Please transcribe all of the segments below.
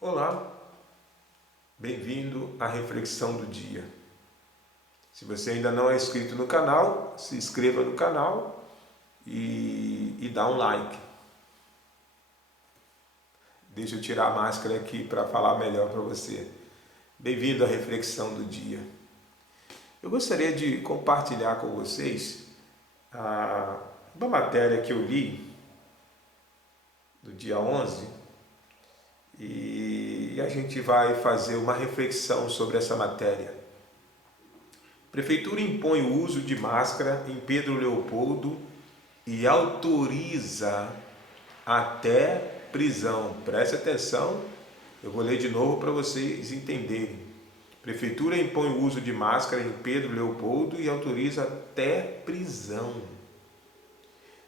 Olá, bem-vindo à reflexão do dia. Se você ainda não é inscrito no canal, se inscreva no canal e dá um like. Deixa eu tirar a máscara aqui para falar melhor para você. Bem-vindo à reflexão do dia. Eu gostaria de compartilhar com vocês uma matéria que eu li do dia 11 e a gente vai fazer uma reflexão sobre essa matéria. Prefeitura impõe o uso de máscara em Pedro Leopoldo e autoriza até prisão. Preste atenção, eu vou ler de novo para vocês entenderem. Prefeitura impõe o uso de máscara em Pedro Leopoldo e autoriza até prisão.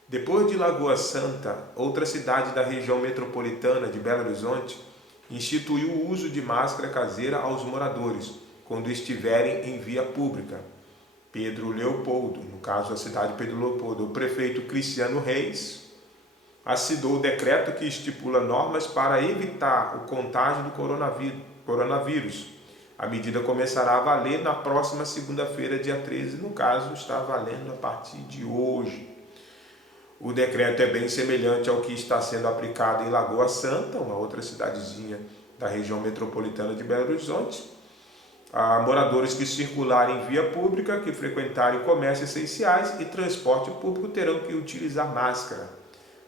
Depois de Lagoa Santa, outra cidade da região metropolitana de Belo Horizonte instituiu o uso de máscara caseira aos moradores quando estiverem em via pública. Pedro Leopoldo, no caso a cidade de Pedro Leopoldo, o prefeito Cristiano Reis assinou o decreto que estipula normas para evitar o contágio do coronavírus. A medida começará a valer na próxima segunda-feira, dia 13, no caso está valendo a partir de hoje. O decreto é bem semelhante ao que está sendo aplicado em Lagoa Santa, uma outra cidadezinha da região metropolitana de Belo Horizonte. Moradores que circularem em via pública, que frequentarem comércios essenciais e transporte público terão que utilizar máscara.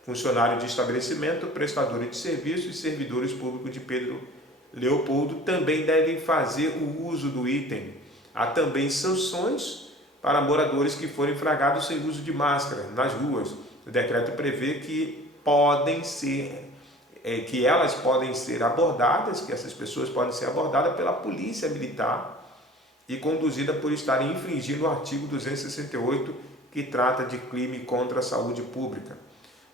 Funcionários de estabelecimento, prestadores de serviços e servidores públicos de Pedro Leopoldo também devem fazer o uso do item. Há também sanções para moradores que forem flagrados sem uso de máscara nas ruas. O decreto prevê que elas podem ser abordadas, que essas pessoas podem ser abordadas pela polícia militar e conduzida por estarem infringindo o artigo 268, que trata de crime contra a saúde pública.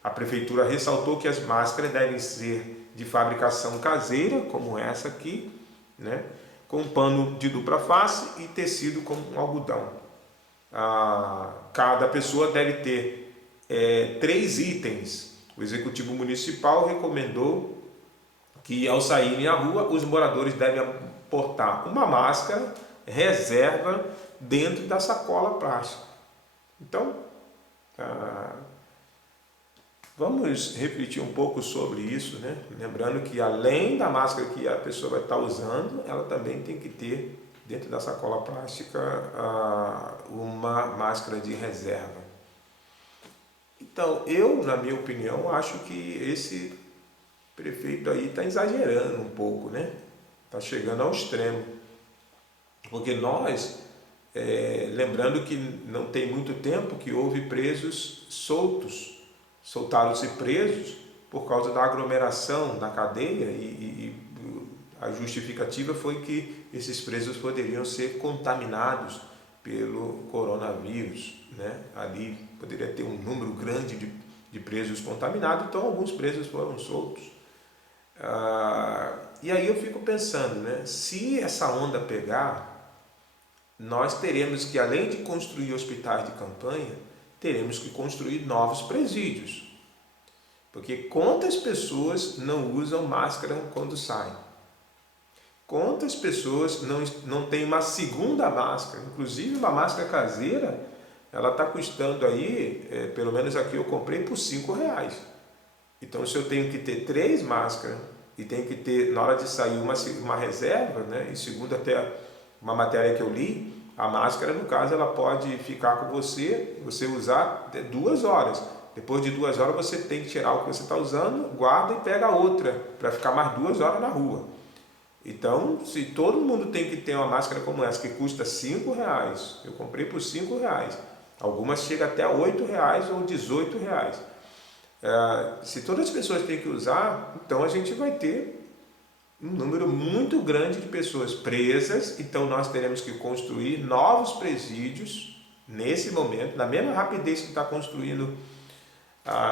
A prefeitura ressaltou que as máscaras devem ser de fabricação caseira, como essa aqui, com pano de dupla face e tecido com algodão. Cada pessoa deve ter 3 itens. O executivo municipal recomendou que, ao saírem à rua, os moradores devem portar uma máscara reserva dentro da sacola plástica. Então, vamos refletir um pouco sobre isso, Lembrando que, além da máscara que a pessoa vai estar usando, ela também tem que ter dentro da sacola plástica uma máscara de reserva. Então, eu, na minha opinião, acho que esse prefeito aí está exagerando um pouco, Está chegando ao extremo. Porque nós, lembrando que não tem muito tempo que houve presos soltos, soltaram-se presos por causa da aglomeração na cadeia e a justificativa foi que esses presos poderiam ser contaminados pelo coronavírus, Ali poderia ter um número grande de presos contaminados, então alguns presos foram soltos. E aí eu fico pensando, se essa onda pegar, nós teremos que, além de construir hospitais de campanha, teremos que construir novos presídios. Porque quantas pessoas não usam máscara quando saem? Quantas pessoas não têm uma segunda máscara? Inclusive uma máscara caseira, ela está custando aí, pelo menos aqui eu comprei por R$5. Então, se eu tenho que ter 3 máscaras e tenho que ter, na hora de sair, uma reserva, e segundo até uma matéria que eu li, a máscara, no caso, ela pode ficar com você usar 2 horas. Depois de 2 horas, você tem que tirar o que você está usando, guarda e pega outra, para ficar mais 2 horas na rua. Então, se todo mundo tem que ter uma máscara como essa, que custa R$5, eu comprei por R$5, algumas chegam até R$8 ou R$18. Se todas as pessoas têm que usar, então a gente vai ter um número muito grande de pessoas presas, então nós teremos que construir novos presídios nesse momento, na mesma rapidez que está construindo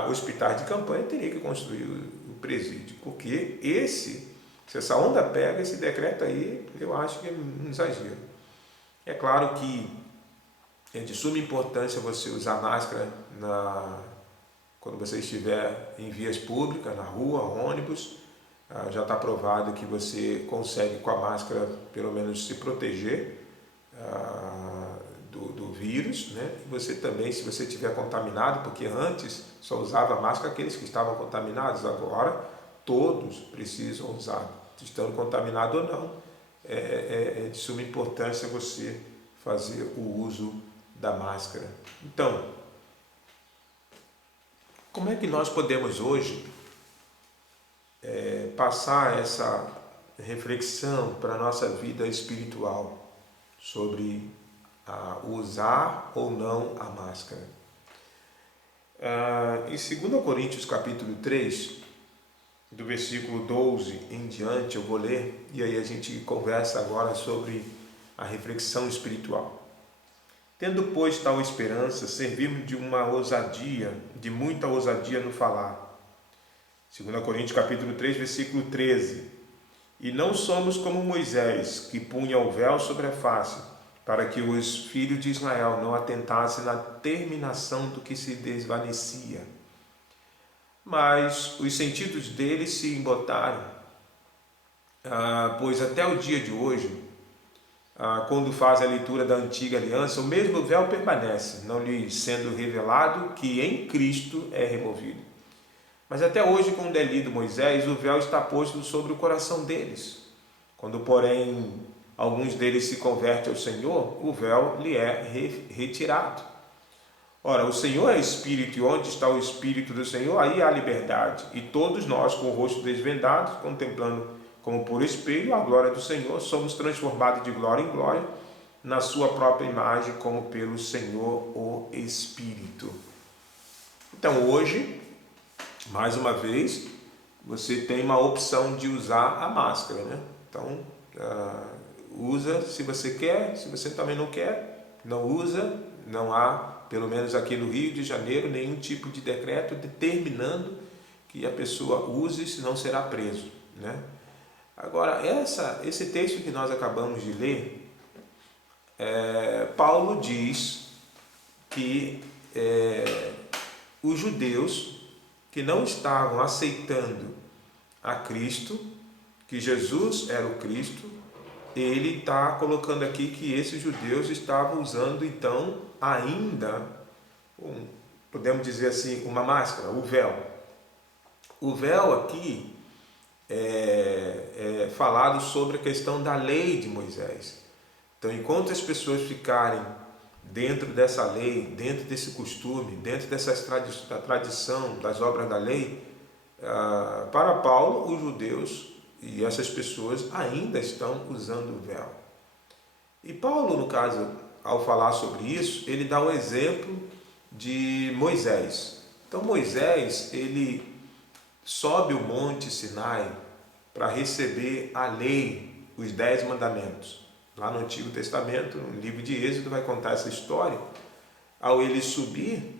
hospitais de campanha, teria que construir o presídio, porque se essa onda pega, esse decreto aí, eu acho que é um exagero. É claro que é de suma importância você usar máscara quando você estiver em vias públicas, na rua, ônibus, Já está provado que você consegue com a máscara pelo menos se proteger do vírus, né? E você também, se você estiver contaminado, porque antes só usava máscara aqueles que estavam contaminados, agora todos precisam usar, estando contaminado ou não. É de suma importância você fazer o uso da máscara. Então, como é que nós podemos hoje passar essa reflexão para a nossa vida espiritual sobre usar ou não a máscara? Em 2 Coríntios capítulo 3, do versículo 12 em diante, eu vou ler, e aí a gente conversa agora sobre a reflexão espiritual. Tendo, pois, tal esperança, servimos de muita ousadia no falar. 2 Coríntios capítulo 3, versículo 13. E não somos como Moisés, que punha o véu sobre a face, para que os filhos de Israel não atentassem na terminação do que se desvanecia. Mas os sentidos deles se embotaram, pois até o dia de hoje, quando faz a leitura da antiga aliança, o mesmo véu permanece, não lhe sendo revelado que em Cristo é removido. Mas até hoje, quando é lido Moisés, o véu está posto sobre o coração deles. Quando, porém, alguns deles se convertem ao Senhor, o véu lhe é retirado. Ora, o Senhor é Espírito, e onde está o Espírito do Senhor, aí há liberdade. E todos nós, com o rosto desvendado, contemplando como por espelho a glória do Senhor, somos transformados de glória em glória, na sua própria imagem, como pelo Senhor, o Espírito. Então, hoje, mais uma vez, você tem uma opção de usar a máscara, né? Então, usa se você quer, se você também não quer, não usa. Não há, pelo menos aqui no Rio de Janeiro, nenhum tipo de decreto determinando que a pessoa use, senão será preso, né? Agora, esse texto que nós acabamos de ler, Paulo diz que os judeus que não estavam aceitando a Cristo, que Jesus era o Cristo, ele está colocando aqui que esses judeus estavam usando então ainda, podemos dizer assim, uma máscara, o véu. O véu aqui é falado sobre a questão da lei de Moisés. Então, enquanto as pessoas ficarem dentro dessa lei, dentro desse costume, dentro da tradição das obras da lei, para Paulo, os judeus e essas pessoas ainda estão usando o véu. E Paulo, no caso, ao falar sobre isso, ele dá um exemplo de Moisés. Então, Moisés, ele sobe o monte Sinai para receber a lei, os 10 mandamentos. Lá no Antigo Testamento, no livro de Êxodo, vai contar essa história. Ao ele subir,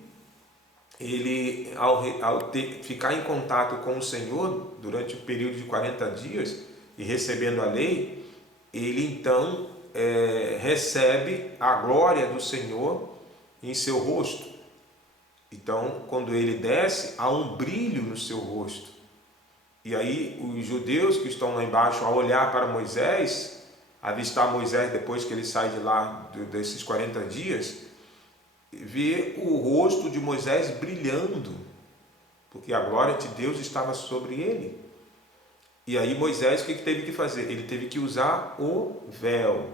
ele, ao ficar em contato com o Senhor durante o período de 40 dias e recebendo a lei, ele então recebe a glória do Senhor em seu rosto. Então, quando ele desce, há um brilho no seu rosto. E aí, os judeus que estão lá embaixo, ao olhar para Moisés, avistar Moisés depois que ele sai de lá, desses 40 dias, vê o rosto de Moisés brilhando, porque a glória de Deus estava sobre ele. E aí Moisés, o que teve que fazer? Ele teve que usar o véu.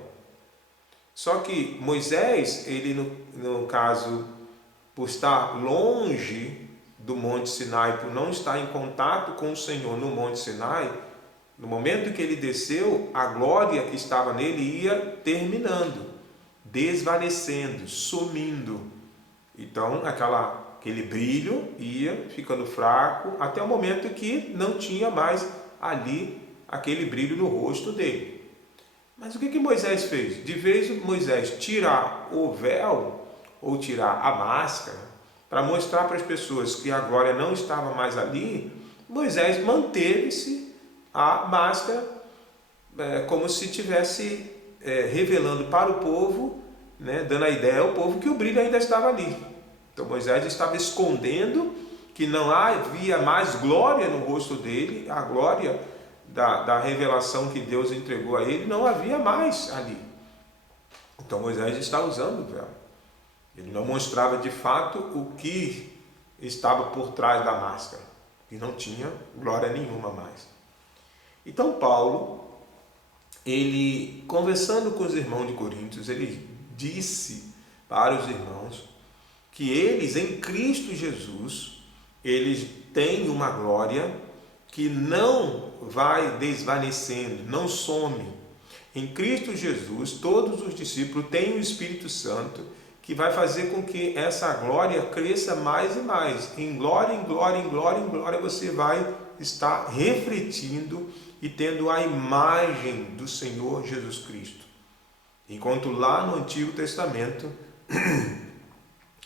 Só que Moisés, ele no caso, por estar longe do Monte Sinai, por não estar em contato com o Senhor no Monte Sinai, no momento que ele desceu, a glória que estava nele ia terminando, desvanecendo, sumindo. Então, aquele brilho ia ficando fraco até o momento que não tinha mais ali aquele brilho no rosto dele. Mas o que Moisés fez? De vez em Moisés tirar o véu ou tirar a máscara para mostrar para as pessoas que a glória não estava mais ali, Moisés manteve-se a máscara como se estivesse revelando para o povo, né, dando a ideia ao povo que o brilho ainda estava ali. Então Moisés estava escondendo que não havia mais glória no rosto dele, a glória da revelação que Deus entregou a ele, não havia mais ali. Então Moisés está usando o véu. Ele não mostrava de fato o que estava por trás da máscara, e não tinha glória nenhuma mais. Então Paulo, ele conversando com os irmãos de Coríntios, ele disse para os irmãos que eles em Cristo Jesus, eles têm uma glória que não vai desvanecendo, não some. Em Cristo Jesus, todos os discípulos têm o Espírito Santo que vai fazer com que essa glória cresça mais e mais. Em glória, em glória, em glória, em glória, você vai estar refletindo e tendo a imagem do Senhor Jesus Cristo. Enquanto lá no Antigo Testamento,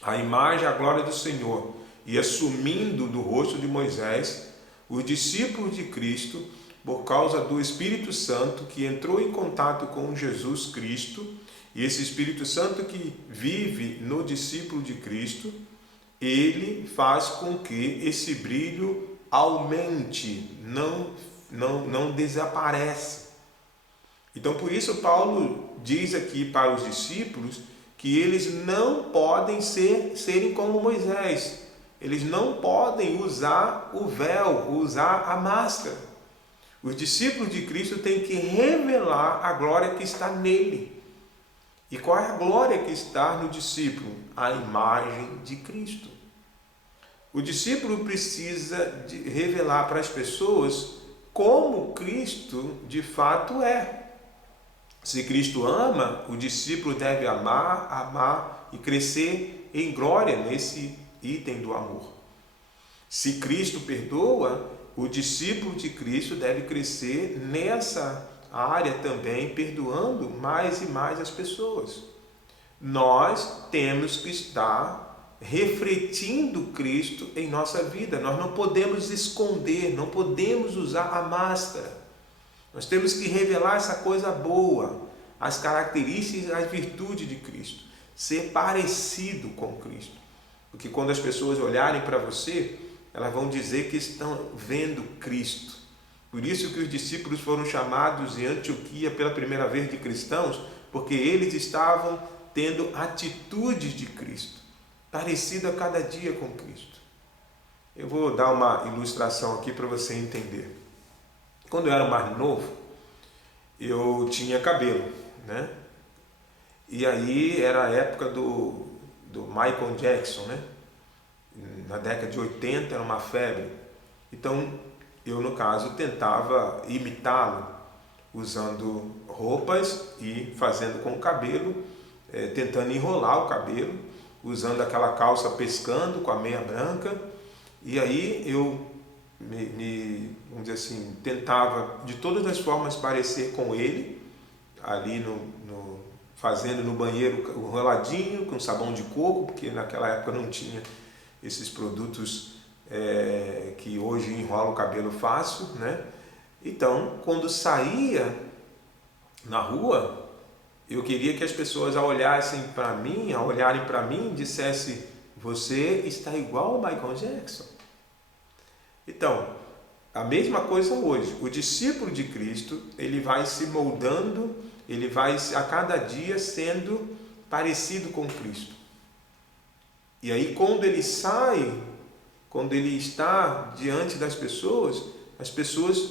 a imagem, a glória do Senhor ia sumindo do rosto de Moisés, os discípulos de Cristo, por causa do Espírito Santo que entrou em contato com Jesus Cristo, e esse Espírito Santo que vive no discípulo de Cristo, ele faz com que esse brilho aumente, não desaparece. Então, por isso, Paulo diz aqui para os discípulos que eles não podem serem como Moisés. Eles não podem usar o véu, usar a máscara. Os discípulos de Cristo têm que revelar a glória que está nele. E qual é a glória que está no discípulo? A imagem de Cristo. O discípulo precisa revelar para as pessoas como Cristo de fato é. Se Cristo ama, o discípulo deve amar e crescer em glória nesse item do amor. Se Cristo perdoa, o discípulo de Cristo deve crescer nessa área também, perdoando mais e mais as pessoas. Nós temos que estar refletindo Cristo em nossa vida. Nós não podemos esconder, não podemos usar a máscara. Nós temos que revelar essa coisa boa, as características e as virtudes de Cristo. Ser parecido com Cristo. Porque quando as pessoas olharem para você, elas vão dizer que estão vendo Cristo. Por isso que os discípulos foram chamados em Antioquia pela primeira vez de cristãos, porque eles estavam tendo atitudes de Cristo, parecido a cada dia com Cristo. Eu vou dar uma ilustração aqui para você entender. Quando eu era mais novo, eu tinha cabelo, né? E aí era a época do Michael Jackson, né? Na década de 80 era uma febre. Então eu, no caso, tentava imitá-lo, usando roupas e fazendo com o cabelo, tentando enrolar o cabelo, usando aquela calça pescando com a meia branca. E aí eu vamos dizer assim, tentava de todas as formas parecer com ele, ali fazendo no banheiro o roladinho com sabão de coco, porque naquela época não tinha esses produtos que hoje enrolam o cabelo fácil, né? Então, quando saía na rua, eu queria que as pessoas ao olharem para mim, dissessem: você está igual ao Michael Jackson. Então, a mesma coisa hoje. O discípulo de Cristo, ele vai se moldando, ele vai a cada dia sendo parecido com Cristo. E aí quando ele sai, quando ele está diante das pessoas, as pessoas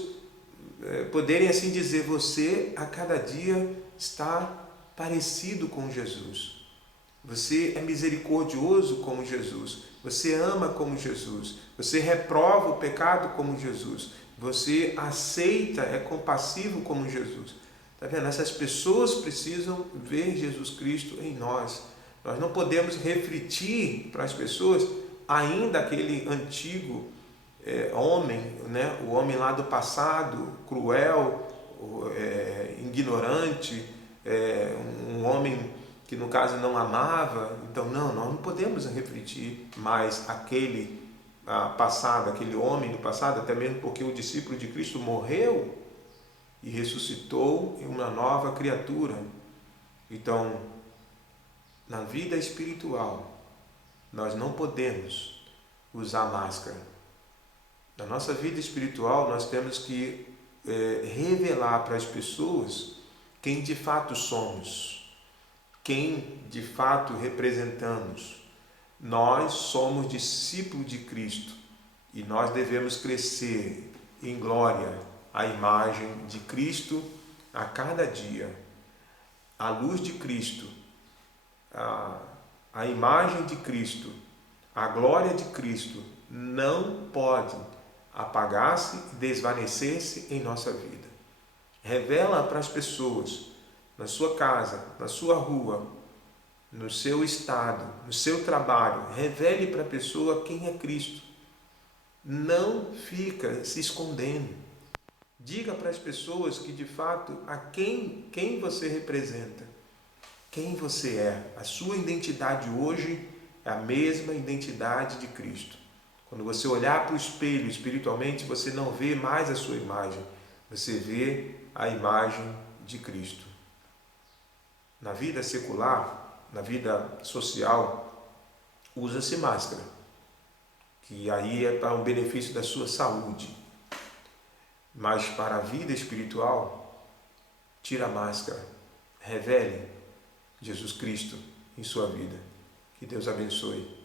poderem assim dizer: você a cada dia está parecido com Jesus. Você é misericordioso como Jesus. Você ama como Jesus. Você reprova o pecado como Jesus. Você aceita, é compassivo como Jesus. Está vendo? Essas pessoas precisam ver Jesus Cristo em nós. Nós não podemos refletir para as pessoas ainda aquele antigo homem, né? O homem lá do passado, cruel, ignorante, um homem que no caso não amava. Então nós não podemos refletir mais aquele passado, aquele homem do passado, até mesmo porque o discípulo de Cristo morreu e ressuscitou em uma nova criatura. Então, na vida espiritual, nós não podemos usar máscara. Na nossa vida espiritual, nós temos que revelar para as pessoas quem de fato somos, quem de fato representamos. Nós somos discípulos de Cristo e nós devemos crescer em glória à imagem de Cristo a cada dia. A luz de Cristo, a imagem de Cristo, a glória de Cristo não pode apagar-se e desvanecer-se em nossa vida. Revela para as pessoas, na sua casa, na sua rua, no seu estado, no seu trabalho, revele para a pessoa quem é Cristo. Não fica se escondendo. Diga para as pessoas que de fato a quem você representa, quem você é. A sua identidade hoje é a mesma identidade de Cristo. Quando você olhar para o espelho espiritualmente, você não vê mais a sua imagem, você vê a imagem de Cristo. Na vida secular, na vida social, usa-se máscara, que aí é para o benefício da sua saúde. Mas para a vida espiritual, tira a máscara, revele Jesus Cristo em sua vida. Que Deus abençoe.